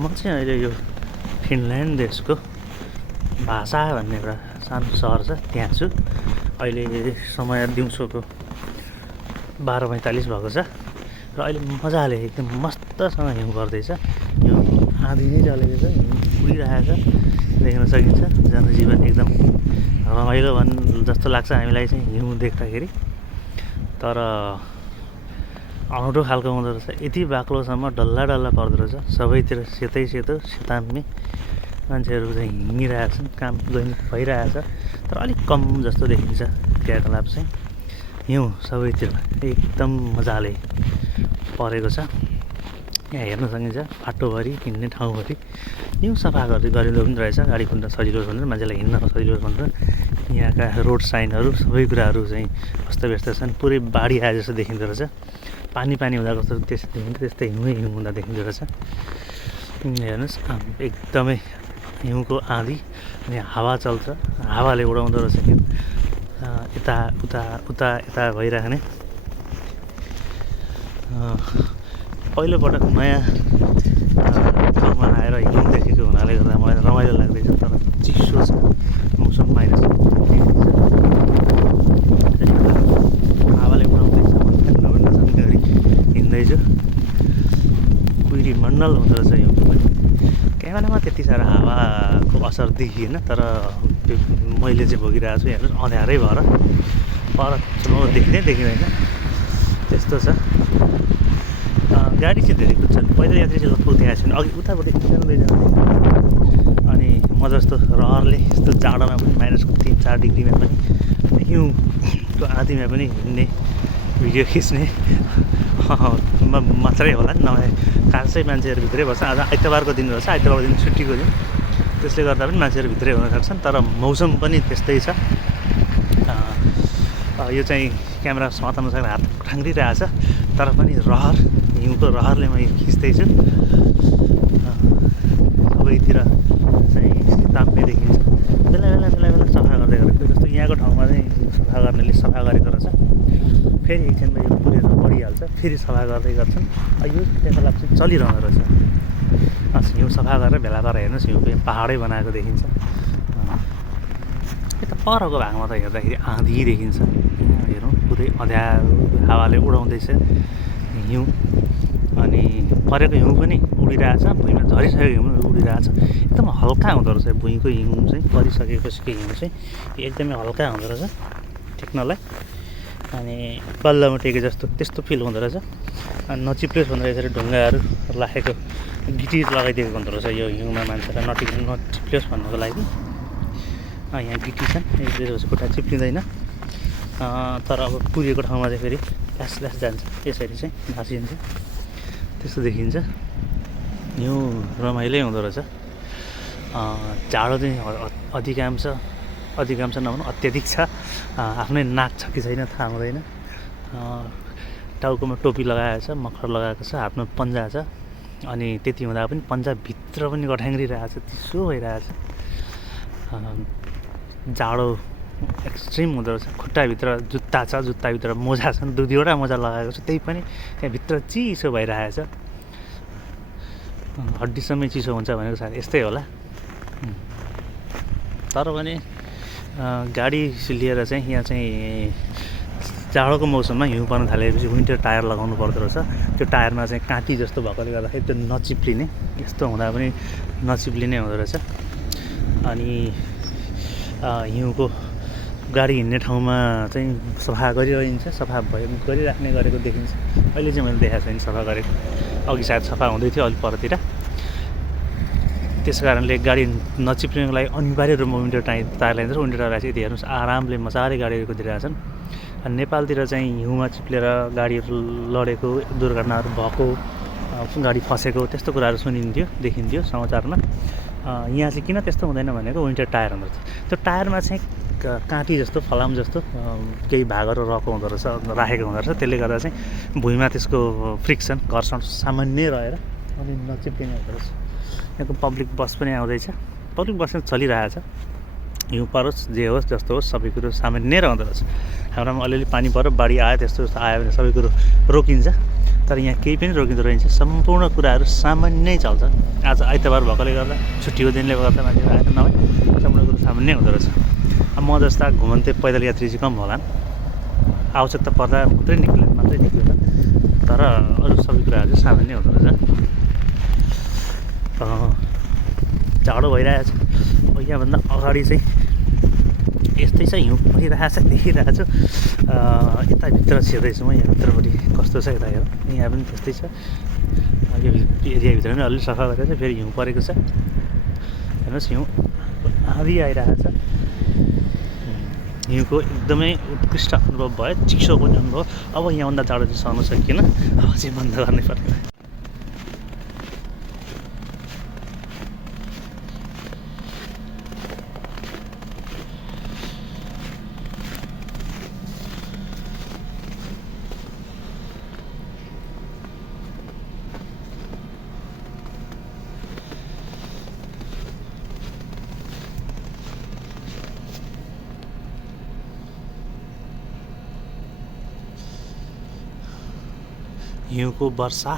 म चाहिँ अहिले यो फिनल्यान्ड देशको भाषा भन्ने एउटा सानो सहर छ त्यहाँ छु। अहिले समय दिउँसोको 12:45 भएको छ र अहिले मजाले एकदम मस्तसँग हिउँ पर्दैछ। हिउँ आँधी नै चलेको छ, हिउँ उडिरहेको छ, देख्न सकिन्छ। जनजीवन एकदम रमाइलो जस्तो लाग्छ हामीलाई चाहिँ हिउँ देख्दाखेरि। तर अनौठो खालको हुँदो रहेछ, यति बाक्लोसम्म डल्ला डल्ला पर्दो रहेछ। सबैतिर सेतै सेतो सेताम्मी मान्छेहरू चाहिँ हिँडिरहेछन्, काम भइरहेछ। तर अलिक कम जस्तो देखिन्छ क्रियाकलाप चाहिँ। हिउँ सबैतिर एकदम मजाले परेको छ। यहाँ हेर्न सकिन्छ फाटोभरि हिँड्ने ठाउँभरि हिउँ सफा गरिँदो पनि रहेछ। गाडी कुद्न सजिलो भनेर, मान्छेलाई हिँड्न सजिलो भनेर यहाँका रोड साइनहरू सबै कुराहरू चाहिँ अस्तव्यस्त छन्। पुरै बाढी आए जस्तो देखिँदो रहेछ। पानी हुँदा कस्तो त्यस्तै हिउँ हुँदा देखिँदो रहेछ। हेर्नुहोस् एकदमै हिउँको आँधी अनि हावा चल्छ, हावाले उडाउँदो रहेछ हिउँ यता उता उता यता भइराख्ने। पहिलोपटक नयाँ ठाउँमा आएर हिउँ देखेको हुनाले गर्दा मलाई रमाइलो लाग्दैछ। तर चिसो छ, मौसम माइनस हावाले उडाउँदैछ, म ठ्याक्क पनि नजाने गरी हिँड्दैछु। कुहिरी मण्डल हुँदो रहेछ हिउँ पनि। क्यामेरामा त्यति साह्रो हावाको असर देखिएन, तर मैले चाहिँ भोगिरहेको छु। हेर्नुहोस् अँध्यारै भएर पर देखिँदैन त्यस्तो छ। गाडी चाहिँ धेरै कुद्छन्, पैदल यात्री चाहिँ लगभग देखाएको छैन। अघि उताबाट एकजना दुईजना अनि म जस्तो रहरले यस्तो जाडोमा पनि -3-4 डिग्रीमा पनि हिउँको आँधीमा पनि हिँड्ने, भिडियो खिच्ने मात्रै होला नि, नभए खासै मान्छेहरू भित्रै बस्छ। आज आइतबारको दिन रहेछ, आइतबारको दिन छुट्टीको दिन, त्यसले गर्दा पनि मान्छेहरू भित्रै हुन सक्छन्। तर मौसम पनि त्यस्तै छ। यो चाहिँ क्यामेरा समात्न नसक्ने हात ठाङ्ग्रिरहेछ, तर पनि हिउँको रहरले म खिच्दैछु। सबैतिर चाहिँ ताप्ने देखिन्छ। बेला बेला सफा गर्दै गरेको जस्तो यहाँको ठाउँमा चाहिँ सफा गर्नेले सफा गरेको रहेछ। फेरि एकछिनमा यो पुरेर बढिहाल्छ, फेरि सफा गर्दै गर्छन्। यो क्रियाकलाप चाहिँ चलिरहँदो रहेछ। हिउँ सफा गरेर भेला पारेर हेर्नुहोस्, हिउँको पहाडै बनाएको देखिन्छ। यता परको भागमा त हेर्दाखेरि आँधी देखिन्छ। हेरौँ पुरै अँध्यारो हावाले उडाउँदैछ हिउँ। अनि परेको हिउँ पनि उडिरहेछ, भुइँमा झरिसकेको हिउँ पनि उडिरहेछ। एकदम हल्का हुँदो रहेछ भुइँको हिउँ चाहिँ, परिसकेपछि हिउँ चाहिँ एकदमै हल्का हुँदो रहेछ टेक्नलाई। अनि बल्लमा टेके जस्तो त्यस्तो फिल हुँदो रहेछ। अनि नचिप्लोस् भनेर यसरी ढुङ्गाहरू राखेको गिटी लगाइदिएको हुँदो रहेछ यो हिउँमा मान्छेलाई नचिप्लोस् भन्नको लागि। यहाँ गिटी छन्, यसले खुट्टा चिप्लिँदैन। तर अब पुगेको ठाउँमा चाहिँ फेरि ल्यास जान्छ, यसरी चाहिँ भाँसिन्छ, त्यस्तो देखिन्छ। हिउँ रमाइलै हुँदो रहेछ। जाडो चाहिँ अधिकांश नभनौँ अत्याधिक छ। आफ्नै नाक छ कि छैन थाहा हुँदैन। टाउकोमा टोपी लगाएको छ, मखर लगाएको छ, हातमा पन्जा छ। अनि त्यति हुँदा पनि पन्जाभित्र पनि गठ्याङ्ग्रिरहेछ, चिसो भइरहेछ। जाडो एक्सट्रिम हुँदो रहेछ। खुट्टाभित्र जुत्ता छ, जुत्ताभित्र मोजा छन्, 2-2वटा मोजा लगाएको छ, त्यही पनि त्यहाँभित्र चिसो भइरहेछ। हड्डीसम्मै चिसो हुन्छ भनेको सायद यस्तै होला। तर पनि गाडी लिएर चाहिँ यहाँ चाहिँ जाडोको मौसममा हिउँ पर्न थालेपछि विन्टर टायर लगाउनु पर्दो रहेछ। त्यो टायरमा चाहिँ काँटी जस्तो भएकोले गर्दाखेरि त्यो नचिप्लिने, यस्तो हुँदा पनि नचिप्लिने हुँदो रहेछ। अनि हिउँको गाडी हिँड्ने ठाउँमा चाहिँ सफा गरिरहन्छ, सफा गरिराख्ने गरेको देखिन्छ। अहिले चाहिँ मैले देखाएको छैन सफा गरेको, अघि सायद सफा हुँदै थियो अलिक परतिर। त्यस कारणले गाडी नचिप्लिनुको लागि अनिवार्य रूपमा विन्टर टायर लगाइन्छ। विन्टर टायर चाहिँ यति हेर्नुहोस् आरामले मजाले गाडीहरू कुदिरहेछन्। अनि नेपालतिर चाहिँ हिउँमा चिप्लेर गाडीहरू लडेको, दुर्घटनाहरू भएको, गाडी फसेको त्यस्तो कुराहरू सुनिन्थ्यो, देखिन्थ्यो समाचारमा। यहाँ चाहिँ किन त्यस्तो हुँदैन भनेको विन्टर टायर हुँदो रहेछ। त्यो टायरमा चाहिँ काँटी जस्तो फलाम जस्तो केही भागहरू राखेको हुँदो रहेछ। त्यसले गर्दा चाहिँ भुइँमा त्यसको फ्रिक्सन घर्षण सामान्य रहेर अनि नचिप्लिने हुँदो रहेछ। यहाँको पब्लिक बस पनि आउँदैछ, पब्लिक बस पनि चलिरहेछ। हिउँ परोस् जे होस् जस्तो होस् सबै कुरो सामान्य रहँदो रहेछ। हाम्रोमा अलिअलि पानी पऱ्यो, बाढी आयो, त्यस्तो आयो भने सबै कुरो रोकिन्छ। तर यहाँ केही पनि रोकिँदो रहेछ, सम्पूर्ण कुराहरू सामान्यै चल्छ। आज आइतबार भएकोले गर्दा, छुट्टीको दिनले गर्दा मान्छेहरू आएको नभए सम्पूर्ण कुरो सामान्य हुँदो रहेछ। अब म जस्ता घुमन्ते पैदल यात्री चाहिँ कम होलान्, आवश्यकता पर्दा मात्रै निक्लेर, तर अरू सबै कुराहरू चाहिँ सामान्य हुँदो रहेछ। जाडो भइरहेको छ। अब यहाँभन्दा अगाडि चाहिँ यस्तै छ, हिउँ परिरहेको छ, देखिरहेको छु। यता भित्र छिर्दैछु म, यहाँ भित्रपट्टि कस्तो छ यता हेर, यहाँ पनि त्यस्तै छ। यो एरियाभित्र पनि अलिअलि सफा गरेको छ, फेरि हिउँ परेको छ। हेर्नुहोस्, हिउँ आधी आइरहेको छ। हिउँको एकदमै उत्कृष्ट अनुभव भयो, चिसो पनि अनुभव। अब यहाँभन्दा जाडो चाहिँ सहन सकिएन, अब चाहिँ बन्द गर्नै पर्यो। हिउँको वर्षा